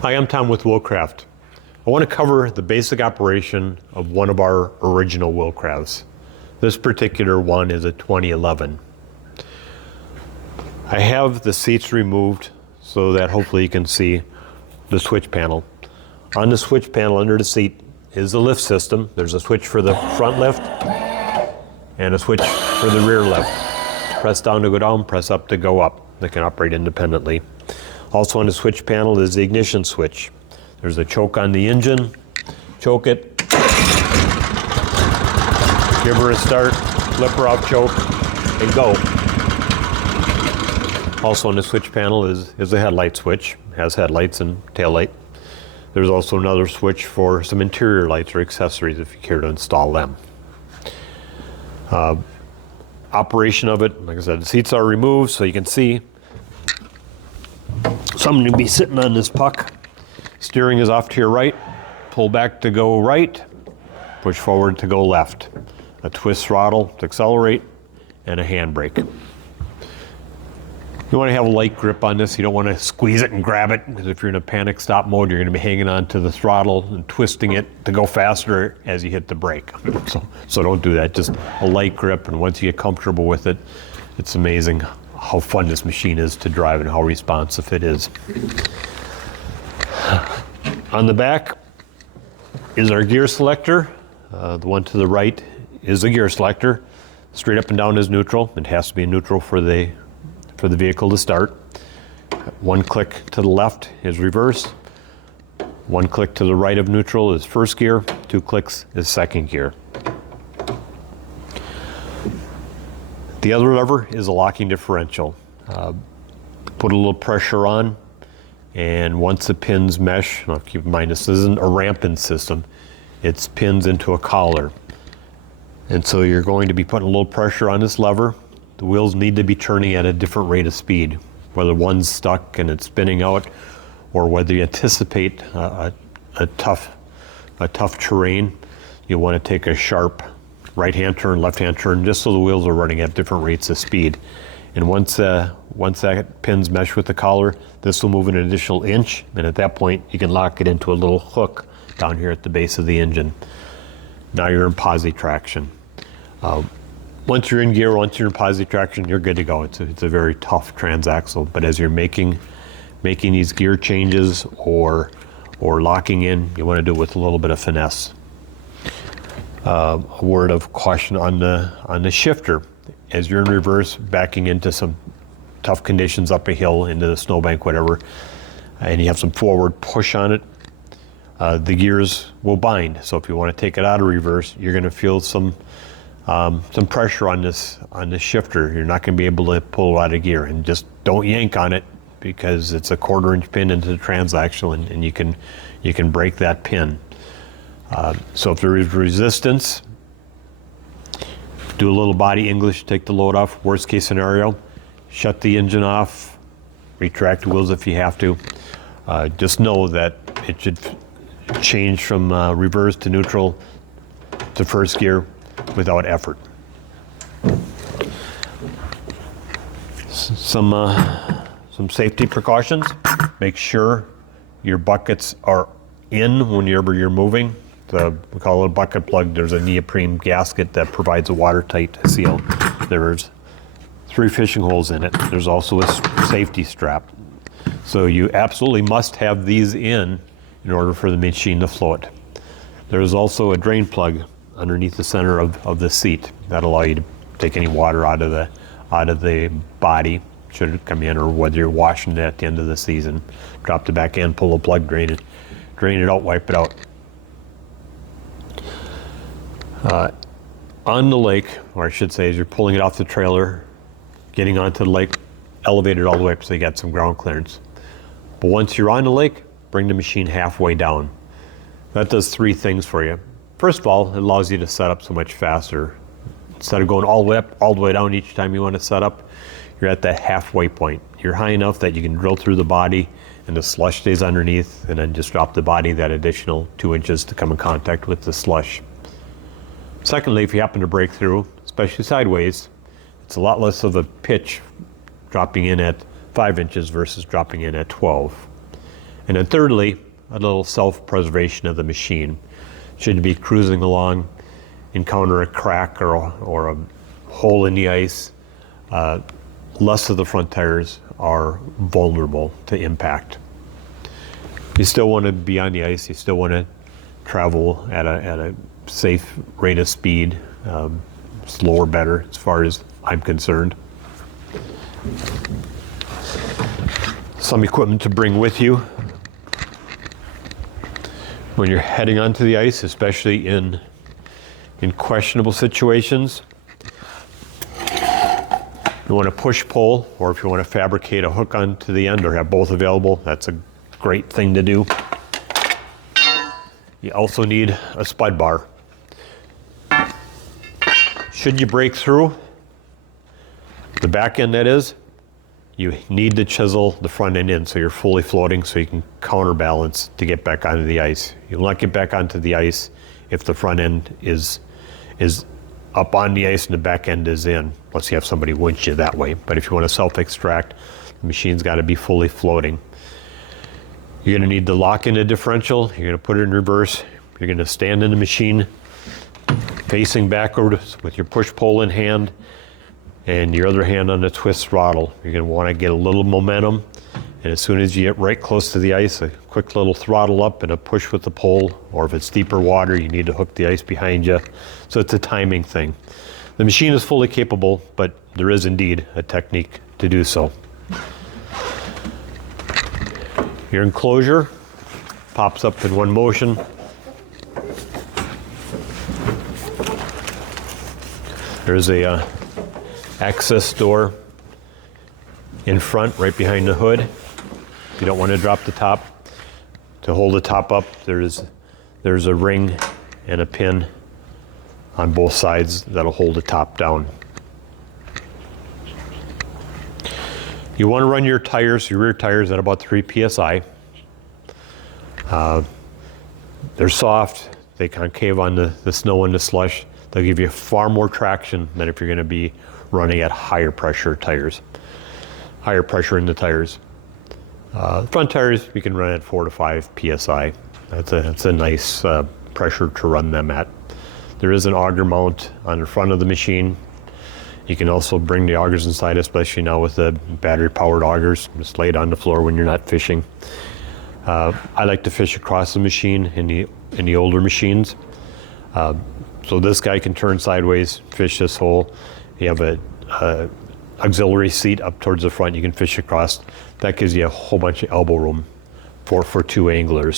Hi, I'm Tom with Wilcraft. I want to cover the basic operation of one of our original Wilcrafts. This particular one is a 2011. I have the seats removed so that hopefully you can see the switch panel. On the switch panel under the seat is the lift system. There's a switch for the front lift and a switch for the rear lift. Press down to go down, press up to go up. They can operate independently. Also on the switch panel is the ignition switch. There's a choke on the engine. Choke it. Give her a start, flip her off choke, and go. Also on the switch panel is a headlight switch. It has headlights and tail light. There's also another switch for some interior lights or accessories if you care to install them. Operation of it, like I said, the seats are removed so you can see. Someone will be sitting on this puck. Steering is off to your right. Pull back to go right. Push forward to go left. A twist throttle to accelerate and a handbrake. You want to have a light grip on this. You don't want to squeeze it and grab it, because if you're in a panic stop mode, you're going to be hanging on to the throttle and twisting it to go faster as you hit the brake. So don't do that. Just a light grip, and once you get comfortable with it, it's amazing how fun this machine is to drive and how responsive it is. On the back is our gear selector. The one to the right is a gear selector. Straight up and down is neutral. It has to be neutral for the vehicle to start. One click to the left is reverse. One click to the right of neutral is first gear. 2 clicks is second gear. The other lever is a locking differential. Put a little pressure on, and once the pins mesh, now keep in mind this isn't a ramping system, it's pins into a collar. And so you're going to be putting a little pressure on this lever. The wheels need to be turning at a different rate of speed, whether one's stuck and it's spinning out, or whether you anticipate a tough terrain. You want to take a sharp right-hand turn, left-hand turn, just so the wheels are running at different rates of speed. And once that pins mesh with the collar, this will move an additional inch, and at that point you can lock it into a little hook down here at the base of the engine. Now you're in posi traction. Once you're in gear, once you're in posi traction, you're good to go. It's a very tough transaxle, but as you're making these gear changes or locking in, you want to do it with a little bit of finesse. A word of caution on the shifter. As you're in reverse, backing into some tough conditions up a hill, into the snowbank, whatever, and you have some forward push on it, the gears will bind. So if you want to take it out of reverse, you're going to feel some pressure on this shifter. You're not going to be able to pull it out of gear, and just don't yank on it, because it's a 1/4 inch pin into the transaxle, and you can break that pin. So if there is resistance, do a little body English, take the load off. Worst case scenario, shut the engine off, retract the wheels if you have to. Just know that it should change from reverse to neutral to first gear without effort. Some safety precautions. Make sure your buckets are in whenever you're moving. We call it a bucket plug. There's a neoprene gasket that provides a watertight seal. There's 3 fishing holes in it. There's also a safety strap. So you absolutely must have these in order for the machine to float. There's also a drain plug underneath the center of the seat that'll allow you to take any water out of the body should it come in, or whether you're washing it at the end of the season. Drop the back end, pull the plug, drain it out, wipe it out. On the lake, or I should say, as you're pulling it off the trailer, getting onto the lake, elevate it all the way up so you got some ground clearance. But once you're on the lake, bring the machine halfway down. That does 3 things for you. First of all, it allows you to set up so much faster. Instead of going all the way up, all the way down each time you want to set up, you're at that halfway point. You're high enough that you can drill through the body and the slush stays underneath, and then just drop the body that additional 2 inches to come in contact with the slush. Secondly, if you happen to break through, especially sideways, it's a lot less of a pitch dropping in at 5 inches versus dropping in at 12. And then thirdly, a little self-preservation of the machine. Should you be cruising along, encounter a crack or a hole in the ice, less of the front tires are vulnerable to impact. You still want to be on the ice, you still want to travel at a safe rate of speed, slower better as far as I'm concerned. Some equipment to bring with you when you're heading onto the ice, especially in questionable situations. You want to push pull, or if you want to fabricate a hook onto the end or have both available, that's a great thing to do. You also need a spud bar. Should you break through, the back end that is, you need to chisel the front end in so you're fully floating so you can counterbalance to get back onto the ice. You'll not get back onto the ice if the front end is up on the ice and the back end is in, unless you have somebody winch you that way. But if you want to self-extract, the machine's got to be fully floating. You're going to need to lock in a differential. You're going to put it in reverse. You're going to stand in the machine facing backward with your push-pull in hand and your other hand on the twist throttle. You're going to want to get a little momentum, and as soon as you get right close to the ice, a quick little throttle up and a push with the pole, or if it's deeper water, you need to hook the ice behind you. So it's a timing thing. The machine is fully capable, but there is indeed a technique to do so. Your enclosure pops up in one motion. There's a access door in front, right behind the hood. If you don't want to drop the top, to hold the top up, there's a ring and a pin on both sides that'll hold the top down. You want to run your tires, your rear tires, at about 3 psi. They're soft, they concave on the snow and the slush. They'll give you far more traction than if you're going to be running at higher pressure tires. Higher pressure in the tires. Front tires, you can run at 4 to 5 psi. That's a nice pressure to run them at. There is an auger mount on the front of the machine. You can also bring the augers inside, especially now with the battery-powered augers. Just lay it on the floor when you're not fishing. I like to fish across the machine in the older machines. So this guy can turn sideways, fish this hole. You have a auxiliary seat up towards the front. You can fish across. That gives you a whole bunch of elbow room for two anglers.